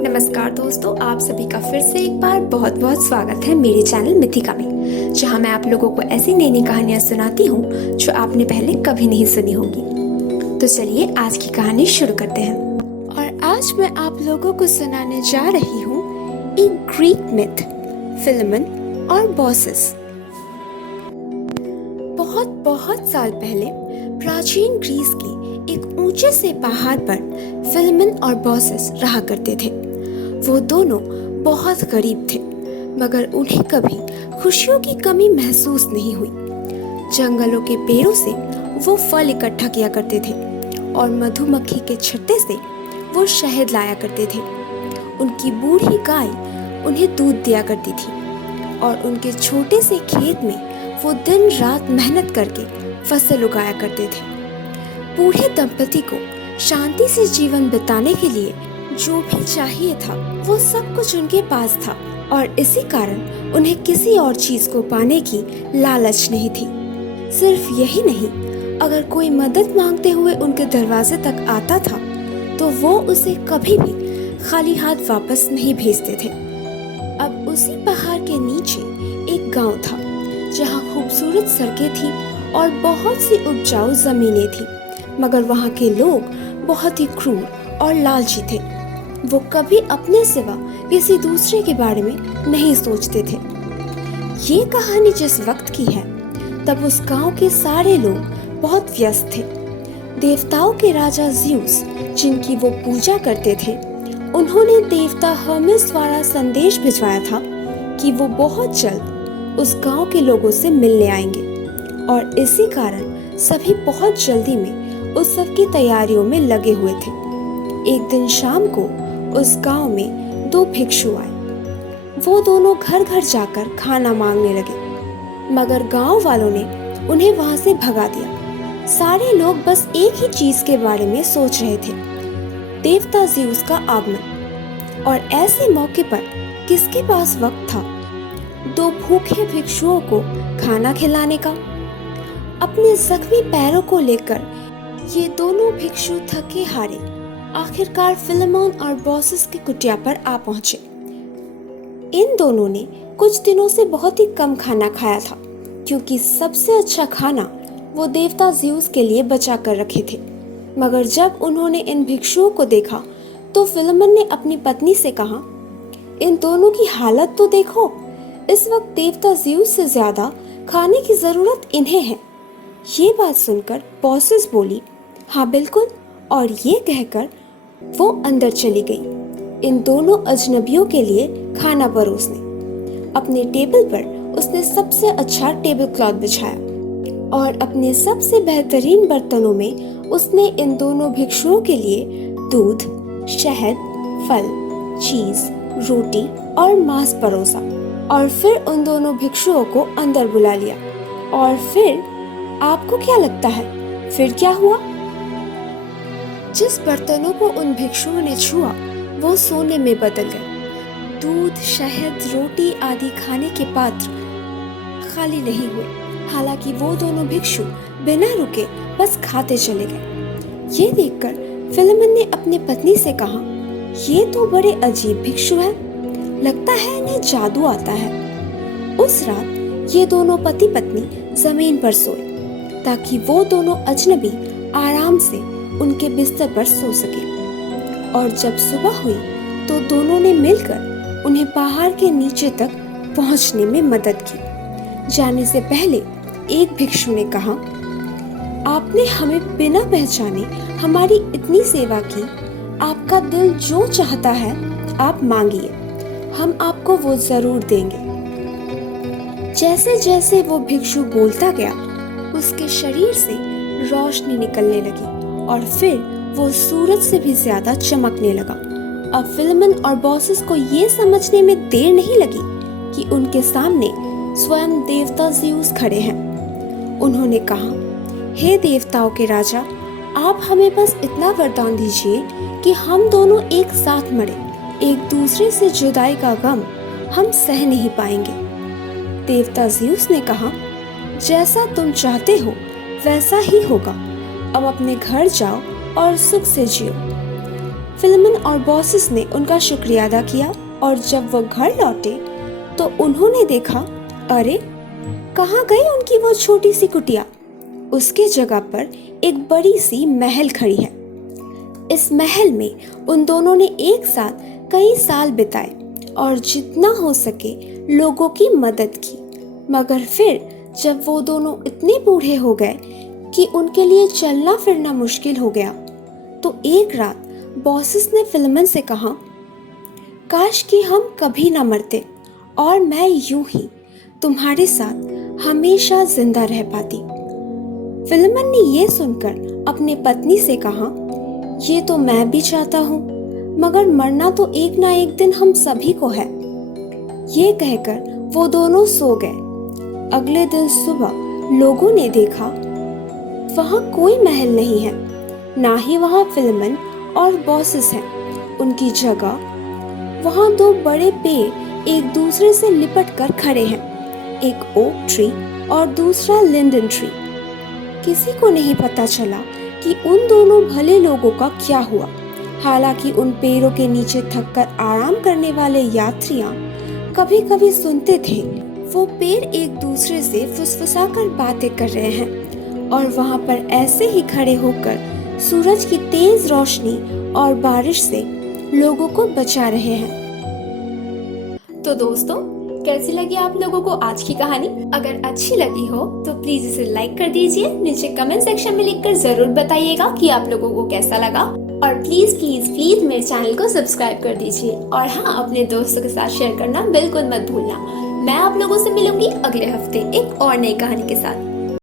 नमस्कार दोस्तों, आप सभी का फिर से एक बार बहुत बहुत स्वागत है मेरे चैनल मिथिका में, जहां मैं आप लोगों को ऐसी नई नई कहानियां सुनाती हूं जो आपने पहले कभी नहीं सुनी होंगी। तो चलिए आज की कहानी शुरू करते हैं। और आज मैं आप लोगों को सुनाने जा रही हूँ एक ग्रीक मिथ, फिलेमन और बॉसेस। बहुत बहुत साल पहले प्राचीन ग्रीस के एक ऊंचे से पहाड़ पर फिलेमन और बॉसेस रहा करते थे। वो दोनों बहुत गरीब थे, मगर उन्हें कभी खुशियों की कमी महसूस नहीं हुई। जंगलों के पेड़ों से वो फल इकट्ठा किया करते थे और मधुमक्खी के छत्ते से वो शहद लाया करते थे। उनकी बूढ़ी गाय उन्हें दूध दिया करती थी और उनके छोटे से खेत में वो दिन रात मेहनत करके फसल उगाया करते थे। बूढ़े दंपति को शांति से जीवन बिताने के लिए जो भी चाहिए था वो सब कुछ उनके पास था, और इसी कारण उन्हें किसी और चीज को पाने की लालच नहीं थी। सिर्फ यही नहीं, अगर कोई मदद मांगते हुए उनके दरवाजे तक आता था तो वो उसे कभी भी खाली हाथ वापस नहीं भेजते थे। अब उसी पहाड़ के नीचे एक गांव था जहां खूबसूरत सड़कें थी और बहुत सी उपजाऊ जमीनें थी, मगर वहां के लोग बहुत ही क्रूर और लालची थे। वो कभी अपने सिवा किसी दूसरे के बारे में नहीं सोचते थे। ये कहानी जिस वक्त की है तब उस गांव के सारे लोग बहुत व्यस्त थे। देवताओं के राजा ज़्यूस, जिनकी वो पूजा करते थे, उन्होंने देवता हर्मेस द्वारा संदेश भिजवाया था कि वो बहुत जल्द उस गांव के लोगों से मिलने आएंगे, और इसी कारण सभी बहुत जल्दी में उत्सव की तैयारियों में लगे हुए थे। एक दिन शाम को उस गांव में दो भिक्षु आए। वो दोनों घर घर जाकर खाना मांगने लगे, मगर गांव वालों ने उन्हें वहां से भगा दिया। सारे लोग बस एक ही चीज के बारे में सोच रहे थे, देवता ज़्यूस का आगमन। और ऐसे मौके पर किसके पास वक्त था दो भूखे भिक्षुओं को खाना खिलाने का। अपने जख्मी पैरों को लेकर ये दोनों भिक्षु थके हारे आखिरकार फिलेमन और बॉसेस की कुटिया पर आ पहुंचे। इन दोनों ने कुछ दिनों से बहुत ही कम खाना खाया था, क्योंकि सबसे अच्छा खाना वो देवता ज़्यूस के लिए बचा कर रखे थे। मगर जब उन्होंने इन भिक्षुओं को देखा तो फिलेमन ने अपनी पत्नी से कहा, इन दोनों की हालत तो देखो, इस वक्त देवता ज़्यूस से ज्यादा खाने की जरूरत इन्हें है। ये बात सुनकर बॉसेस बोली, हाँ बिल्कुल, और ये कहकर वो अंदर चली गई इन दोनों अजनबियों के लिए खाना परोसने। अपने टेबल पर उसने सबसे अच्छा टेबल क्लॉथ बिछाया और अपने सबसे बेहतरीन बर्तनों में उसने इन दोनों भिक्षुओं के लिए दूध, शहद, फल, चीज, रोटी और मांस परोसा, और फिर उन दोनों भिक्षुओं को अंदर बुला लिया। और फिर आपको क्या लगता है फिर क्या हुआ? जिस बर्तनों को उन भिक्षुओं ने छुआ वो सोने में बदल गए। दूध, शहद, रोटी आदि खाने के पात्र खाली नहीं हुए। हालांकि वो दोनों भिक्षु बिना रुके बस खाते चले गए। ये देखकर फिलेमन ने अपनी पत्नी से कहा, ये तो बड़े अजीब भिक्षु हैं, लगता है इन्हें जादू आता है। उस रात ये दोनों पति पत्नी जमीन पर सोए ताकि वो दोनों अजनबी आराम से उनके बिस्तर पर सो सके। और जब सुबह हुई तो दोनों ने मिलकर उन्हें पहाड़ के नीचे तक पहुंचने में मदद की। जाने से पहले एक भिक्षु ने कहा, आपने हमें बिना पहचाने हमारी इतनी सेवा की, आपका दिल जो चाहता है आप मांगिए, हम आपको वो जरूर देंगे। जैसे जैसे वो भिक्षु बोलता गया उसके शरीर से रोशनी निकलने लगी और फिर वो सूरज से भी ज्यादा चमकने लगा। अब फिलेमन और बॉसेस को ये समझने में देर नहीं लगी कि उनके सामने स्वयं देवता ज़्यूस खड़े हैं। उन्होंने कहा, हे देवताओं के राजा, आप हमें बस इतना वरदान दीजिए कि हम दोनों एक साथ मरे। एक दूसरे से जुदाई का गम हम सह नहीं पाएंगे। देवता ज़्यूस ने कहा, जैसा तुम चाहते हो वैसा ही होगा। अब अपने घर जाओ और सुख से जियो। फिलमन और बॉसेस ने उनका शुक्रिया अदा किया और जब वो घर लौटे तो उन्होंने देखा, अरे कहाँ गई उनकी वो छोटी सी कुटिया। उसके जगह पर एक बड़ी सी महल खड़ी है। इस महल में उन दोनों ने एक साथ कई साल बिताए और जितना हो सके लोगों की मदद की। मगर फिर जब वो दोनों इतने बूढ़े हो गए कि उनके लिए चलना फिरना मुश्किल हो गया, तो एक रात बॉसेस ने फिलमन से कहा, काश कि हम कभी ना मरते और मैं यूं ही तुम्हारे साथ हमेशा जिंदा रह पाती। फिलमन ने ये सुनकर अपने पत्नी से कहा, ये तो मैं भी चाहता हूँ, मगर मरना तो एक ना एक दिन हम सभी को है। ये कहकर वो दोनों सो गए। अगले दिन सुबह लोगों ने देखा वहाँ कोई महल नहीं है, ना ही वहाँ फिलमन और बॉसेस हैं। उनकी जगह वहाँ दो बड़े पेड़ एक दूसरे से लिपट कर खड़े हैं, एक ओक ट्री और दूसरा लिंडन ट्री। किसी को नहीं पता चला कि उन दोनों भले लोगों का क्या हुआ। हालांकि उन पेड़ों के नीचे थककर आराम करने वाले यात्रियां कभी कभी सुनते थे वो पेड़ एक दूसरे से फुसफुसाकर बातें कर रहे हैं और वहां पर ऐसे ही खड़े होकर सूरज की तेज रोशनी और बारिश से लोगों को बचा रहे हैं। तो दोस्तों, कैसी लगी आप लोगों को आज की कहानी? अगर अच्छी लगी हो तो प्लीज इसे लाइक कर दीजिए। नीचे कमेंट सेक्शन में लिखकर जरूर बताइएगा कि आप लोगों को कैसा लगा। और प्लीज प्लीज प्लीज मेरे चैनल को सब्सक्राइब कर दीजिए। और हाँ, अपने दोस्तों के साथ शेयर करना बिल्कुल मत भूलना। मैं आप लोगों से मिलूंगी अगले हफ्ते एक और नई कहानी के साथ।